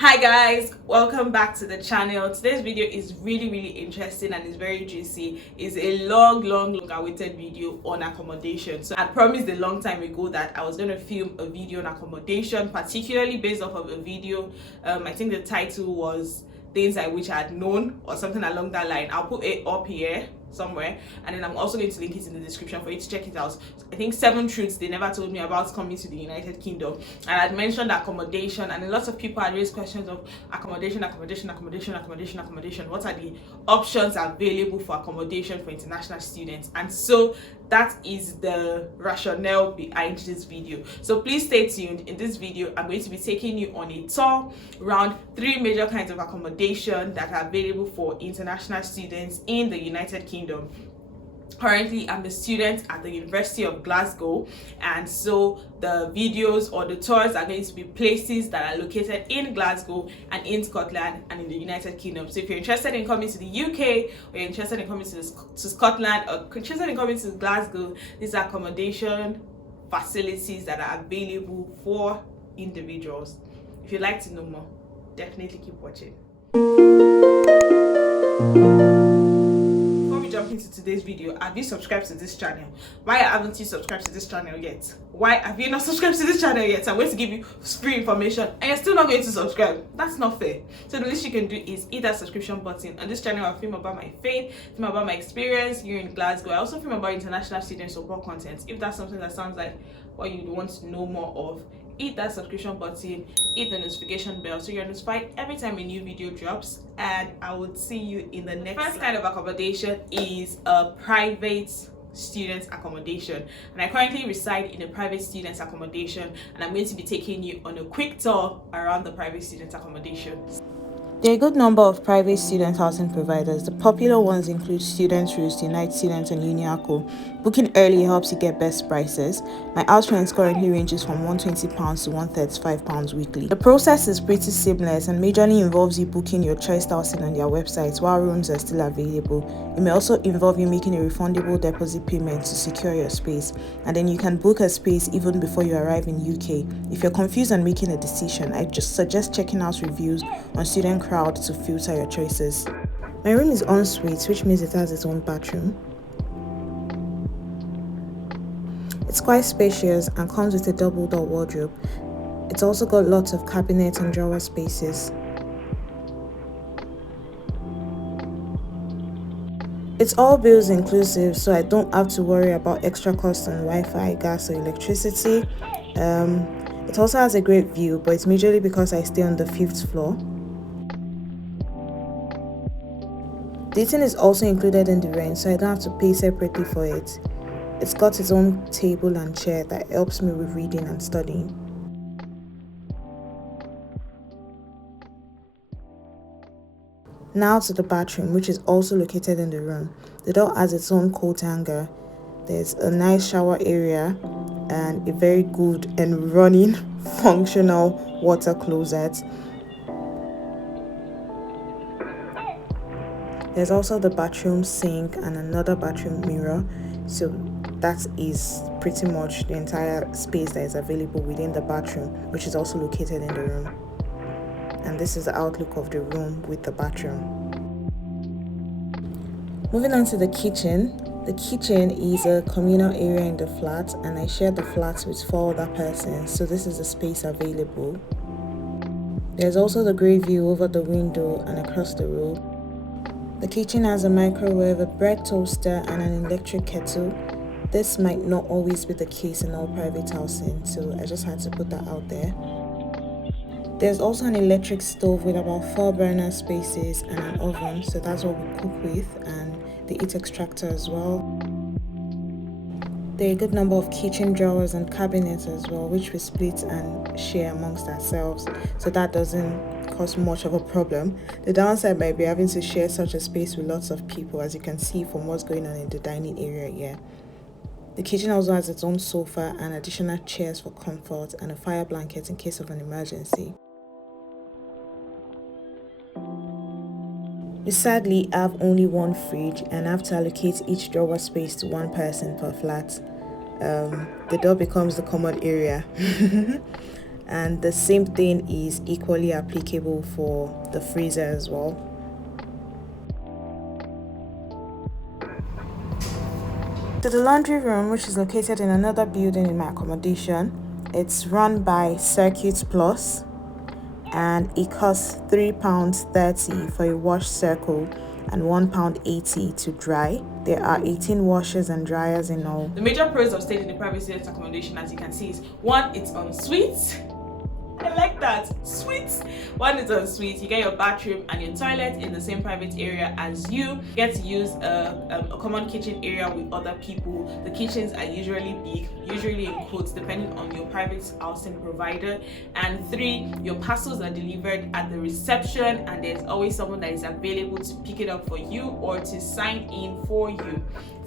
Hi guys, welcome back to the channel. Today's video is really interesting and it's very juicy. It's a long awaited video on accommodation. So I promised a long time ago that I was going to film a video on accommodation, particularly based off of a video. I think the title was things I wish I had known or something along that line. I'll put it up here somewhere, and then I'm also going to link it in the description for you to check it out. I think 7 truths they never told me about coming to the United Kingdom, and I'd mentioned accommodation, and a lot of people had raised questions of accommodation. What are the options available for accommodation for international students? And so that is the rationale behind this video. So please stay tuned. In this video, I'm going to be taking you on a tour around 3 major kinds of accommodation that are available for international students in the United Kingdom. Currently, I'm a student at the University of Glasgow, and so the videos or the tours are going to be places that are located in Glasgow and in Scotland and in the United Kingdom. So if you're interested in coming to the UK, or you're interested in coming to Scotland, or interested in coming to Glasgow, these are accommodation facilities that are available for individuals. If you'd like to know more, definitely keep watching. Jump into today's video, have you subscribed to this channel? Why haven't you subscribed to this channel yet? Why have you not subscribed to this channel yet? I'm going to give you free information and you're still not going to subscribe. That's not fair. So the least you can do is hit that subscription button. On this channel, I film about my faith, film about my experience here in Glasgow. I also film about international student support content. If that's something that sounds like what you want to know more of, hit that subscription button, hit the notification bell so you're notified every time a new video drops, and I will see you in the next. First kind of accommodation is a private student accommodation, and I currently reside in a private student accommodation, and I'm going to be taking you on a quick tour around the private student accommodation. There are a good number of private student housing providers. The popular ones include Student Roost, Unite Students, and Uniaco. Booking early helps you get best prices. My house rent currently ranges from £120 to £135 weekly. The process is pretty seamless and majorly involves you booking your choice housing on their websites while rooms are still available. It may also involve you making a refundable deposit payment to secure your space, and then you can book a space even before you arrive in UK. If you're confused on making a decision, I just suggest checking out reviews on Student Crowd to filter your choices. My room is en suite, which means it has its own bathroom. It's quite spacious and comes with a double-door wardrobe. It's also got lots of cabinet and drawer spaces. It's all bills inclusive, so I don't have to worry about extra costs on Wi-Fi, gas, or electricity. It also has a great view, but it's majorly because I stay on the 5th floor. The eating is also included in the rent, so I don't have to pay separately for it. It's got its own table and chair that helps me with reading and studying. Now to the bathroom, which is also located in the room. The door has its own coat hanger. There's a nice shower area and a very good and running functional water closet. There's also the bathroom sink and another bathroom mirror. So that is pretty much the entire space that is available within the bathroom, which is also located in the room. And this is the outlook of the room with the bathroom. Moving on to the kitchen. The kitchen is a communal area in the flat, and I share the flat with 4 other persons, so this is the space available. There's also the great view over the window and across the road. The kitchen has a microwave, a bread toaster, and an electric kettle. This might not always be the case in all private housing, so I just had to put that out there. There's also an electric stove with about 4 burner spaces and an oven, so that's what we cook with, and the heat extractor as well. There are a good number of kitchen drawers and cabinets as well, which we split and share amongst ourselves, so that doesn't cause much of a problem. The downside might be having to share such a space with lots of people, as you can see from what's going on in the dining area here. The kitchen also has its own sofa and additional chairs for comfort and a fire blanket in case of an emergency. We sadly have only one fridge and have to allocate each drawer space to 1 person per flat. The door becomes the common area. and the same thing is equally applicable for the freezer as well. To the laundry room, which is located in another building in my accommodation, it's run by Circuit Plus, and it costs £3.30 for a wash circle and £1.80 to dry. There are 18 washers and dryers in all. The major pros of staying in a private student accommodation, as you can see, is one, it's en suite. I like that. Sweet. One is en suite. You get your bathroom and your toilet in the same private area as you. You get to use a common kitchen area with other people. The kitchens are usually big, usually in quotes, depending on your private housing provider. And 3, your parcels are delivered at the reception, and there's always someone that is available to pick it up for you or to sign in for you.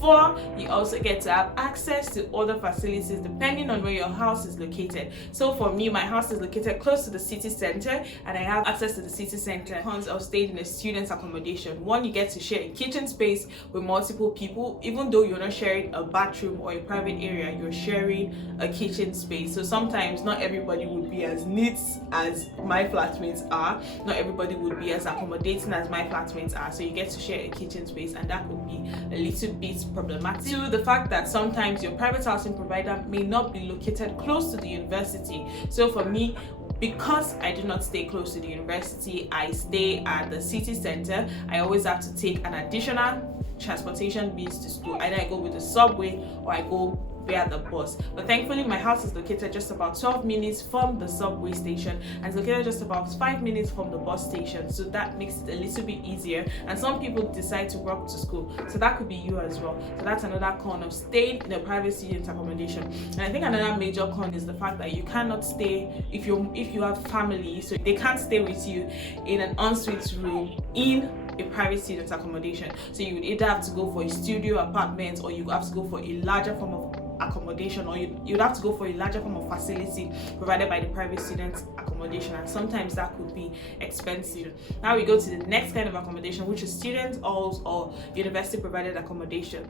4, you also get to have access to other facilities depending on where your house is located. So for me, my house is located close to the city center, and I have access to the city center. Cons of staying in a student's accommodation: 1, you get to share a kitchen space with multiple people. Even though you're not sharing a bathroom or a private area, you're sharing a kitchen space. So sometimes not everybody would be as neat as my flatmates are. Not everybody would be as accommodating as my flatmates are. So you get to share a kitchen space, and that could be a little bit problematic. 2, the fact that sometimes your private housing provider may not be located close to the university. So for me, because I do not stay close to the university, I stay at the city center. I always have to take an additional transportation means to school. Either I go with the subway or I go via the bus. But thankfully, my house is located just about 12 minutes from the subway station, and it's located just about 5 minutes from the bus station. So that makes it a little bit easier. And some people decide to walk to school, so that could be you as well. So that's another con of staying in a private student accommodation. And I think another major con is the fact that you cannot stay if you have family, so they can't stay with you in an ensuite room in a private student accommodation. So you would either have to go for a studio apartment, or you have to go for a larger form of accommodation, or you'd have to go for a larger form of facility provided by the private student accommodation, and sometimes that could be expensive. Now we go to the next kind of accommodation, which is student halls or university provided accommodation.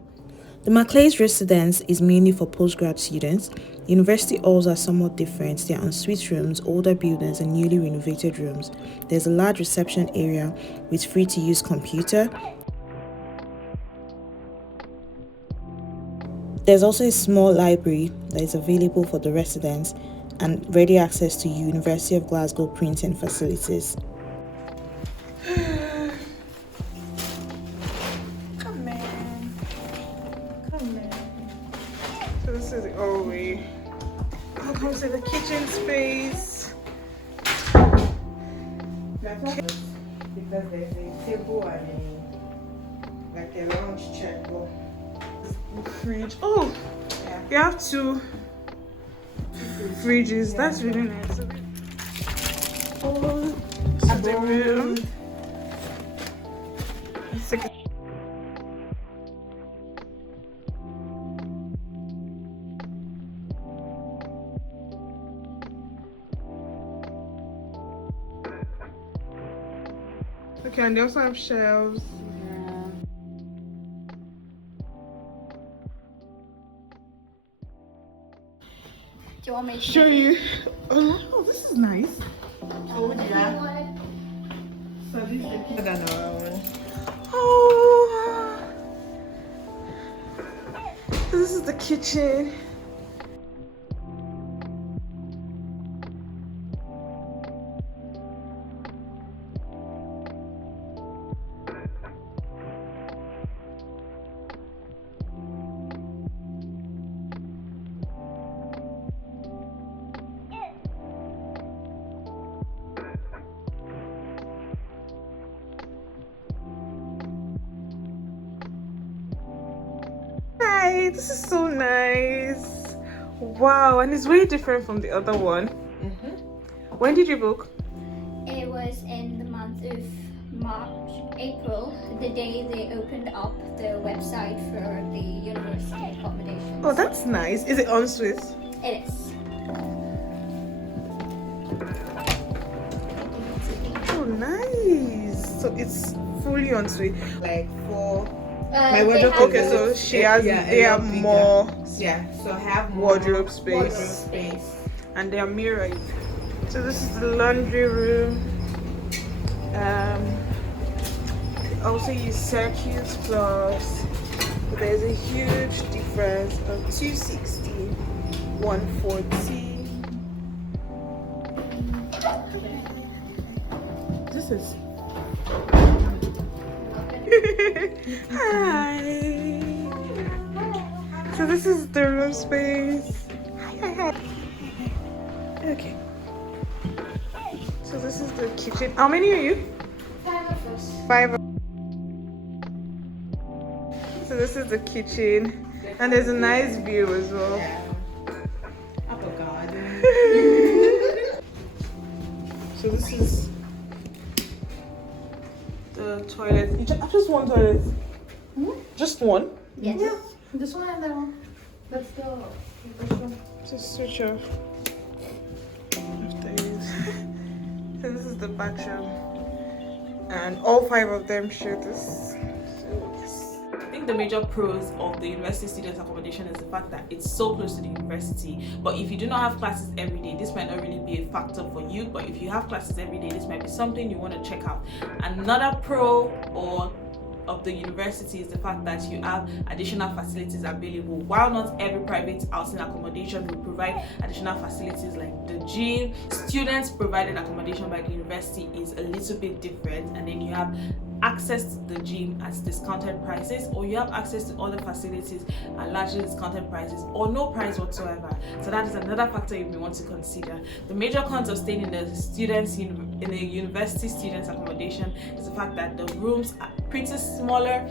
The Maclay's residence is mainly for postgrad students. University halls are somewhat different. They are en-suite rooms, older buildings, and newly renovated rooms. There's a large reception area with free-to-use computer. There's also a small library that is available for the residents and ready access to University of Glasgow printing facilities. Come in. So this is the hallway. Welcome to the kitchen space. Because there's a table and like a lounge chair. Fridge. Oh, yeah. You have 2 fridges. Yeah, that's really nice. Oh, this is the room. Okay, and they also have shelves. Do you want me to show you? Oh, this is nice. Oh, yeah. So this is the kitchen than our own. Oh, this is the kitchen. Hi, this is so nice. Wow, and it's very different from the other one. When did you book? It was in the month of April, the day they opened up the website for the university accommodation. Oh, that's nice. Is it en suite? It is. Oh, nice. So it's fully en suite. Like for My wardrobe. Okay, so she has. They have more. Yeah, so I have wardrobe space. Wardrobe space. And they are mirrored. So this is the laundry room. Also use Circuits Plus. But there's a huge difference of 260, 140. This is. Hi. So this is the room space. Hi. Okay. So this is the kitchen. How many are you? 5 of us. 5. So this is the kitchen, and there's a nice view as well. Up a garden. So this is the toilet. Just one toilet. Just one. Yes. Yeah, this one and that one. That's the one. Just switch off. After use. So this is the bathroom, and all 5 of them share this. I think the major pros of the university student accommodation is the fact that it's so close to the university. But if you do not have classes every day, this might not really be a factor for you. But if you have classes every day, this might be something you want to check out. Another pro of the university is the fact that you have additional facilities available. While not every private housing accommodation will provide additional facilities like the gym, students provided accommodation by the university is a little bit different, and then you have access to the gym at discounted prices, or you have access to other facilities at largely discounted prices or no price whatsoever. So that is another factor you may want to consider. The major cons of staying in the university students accommodation is the fact that the rooms are pretty smaller.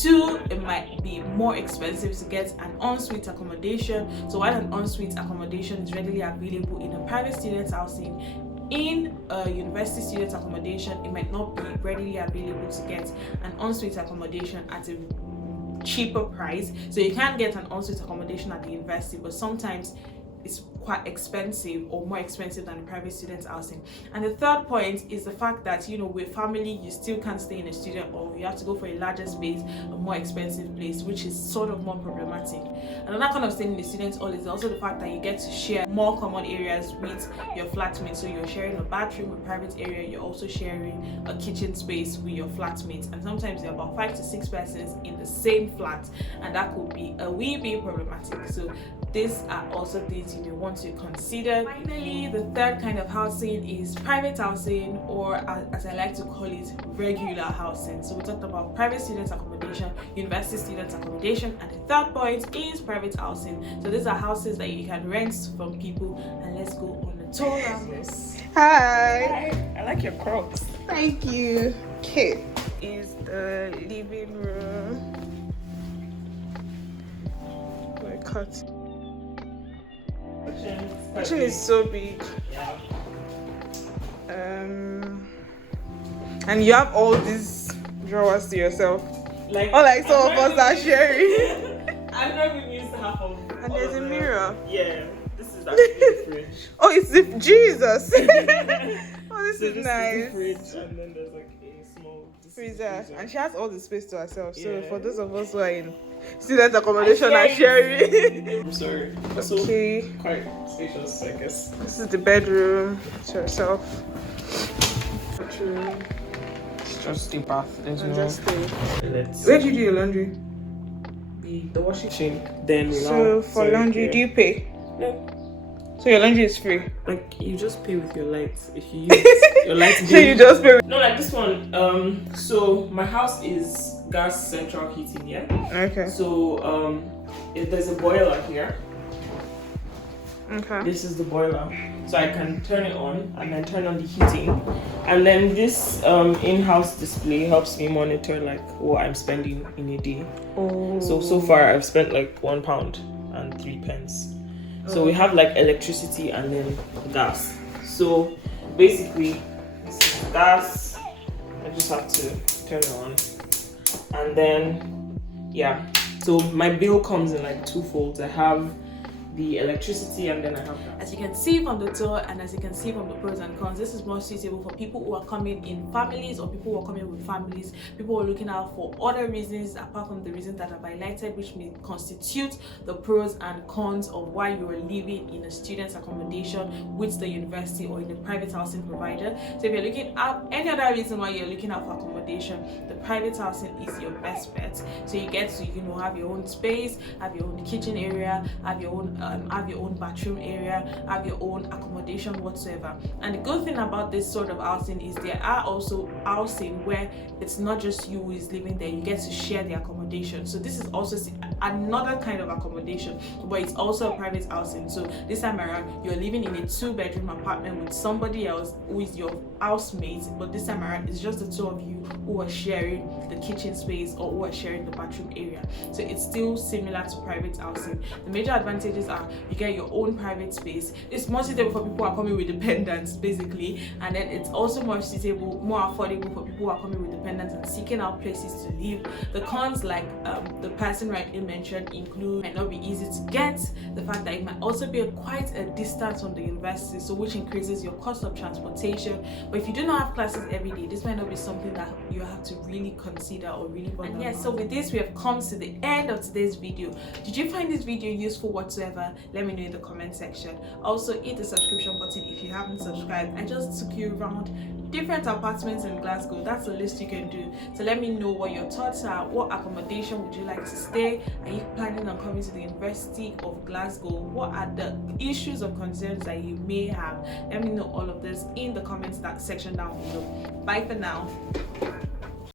2, it might be more expensive to get an ensuite accommodation. So while an ensuite accommodation is readily available in a private students housing, in a university student accommodation, it might not be readily available to get an ensuite accommodation at a cheaper price. So you can get an ensuite accommodation at the university, but sometimes it's quite expensive or more expensive than a private student housing. And the third point is the fact that, you know, with family, you still can't stay in a student hall. You have to go for a larger space, a more expensive place, which is sort of more problematic. Another kind of staying in the student hall is also the fact that you get to share more common areas with your flatmates. So you're sharing a bathroom, a private area, you're also sharing a kitchen space with your flatmates. And sometimes there are about 5 to 6 persons in the same flat, and that could be a wee bit problematic. So these are also things you may want to consider. Finally, the third kind of housing is private housing, or as I like to call it, regular housing. So we talked about private student accommodation, university student accommodation, and the third point is private housing. So these are houses that you can rent from people. And let's go on a tour around this. Hi. I like your Crocs. Thank you. Okay. Is the living room. My cut. Kitchen is so big. Yeah. And you have all these drawers to yourself. Like, Or like some of us are sharing. I've not even used half of. And there's a mirror. Yeah, this is actually the fridge. Oh, it's the Jesus. Oh, this So is this nice. is the fridge, and then there's like a small Freezer. And she has all the space to herself. So Yeah. for those of us who are in student accommodation are sharing. I'm sorry. Also, Okay. quite spacious, I guess. This is the bedroom to herself. Bedroom. It's just the bath. There's And just the... Let's Where do you do your laundry? the washing machine. Then So for laundry, do you pay? No. So your laundry is free. Like you just pay with your lights if you use your light bill. So you just pay. No, like this one. So my house is gas central heating. Yeah. Okay. So if there's a boiler here. Okay. This is the boiler, so I can turn it on and then turn on the heating, and then this in-house display helps me monitor like what I'm spending in a day. Oh. So far I've spent like £1.03. So we have like electricity and then gas. So basically this is gas. I just have to turn it on, and then yeah. So my bill comes in like 2 folds. I have the electricity, and then I have that. As you can see from the tour and as you can see from the pros and cons, this is more suitable for people who are coming in families or people who are coming with families, people who are looking out for other reasons apart from the reasons that I've highlighted, which may constitute the pros and cons of why you are living in a student's accommodation with the university or in a private housing provider. So if you're looking at any other reason why you're looking out for accommodation, the private housing is your best bet. So you get to, have your own space, have your own kitchen area, have your own bathroom area, have your own accommodation whatsoever. And the good thing about this sort of housing is there are also housing where it's not just you who is living there, you get to share the accommodation. So this is also another kind of accommodation, but it's also a private housing. So this time around you're living in a 2-bedroom apartment with somebody else who is your housemate, but this time around it's just the two of you who are sharing the kitchen space or who are sharing the bathroom area. So it's still similar to private housing. The major advantages are you get your own private space. It's more suitable for people who are coming with dependents basically, and then it's also more suitable, more affordable for people who are coming with dependents and seeking out places to live. The cons, like the person rightly mentioned, include might not be easy to get, the fact that it might also be quite a distance from the university, so which increases your cost of transportation. But if you do not have classes every day, this might not be something that you have to really consider or really bother. And yes, so with this we have come to the end of today's video. Did you find this video useful whatsoever? Let me know in the comment section. Also hit the subscription button if you haven't subscribed. I just took you around different apartments in Glasgow. That's a list you can do. So let me know what your thoughts are. What accommodation would you like to stay? Are you planning on coming to the University of Glasgow? What are the issues or concerns that you may have? Let me know all of this in the comments section down below. Bye for now.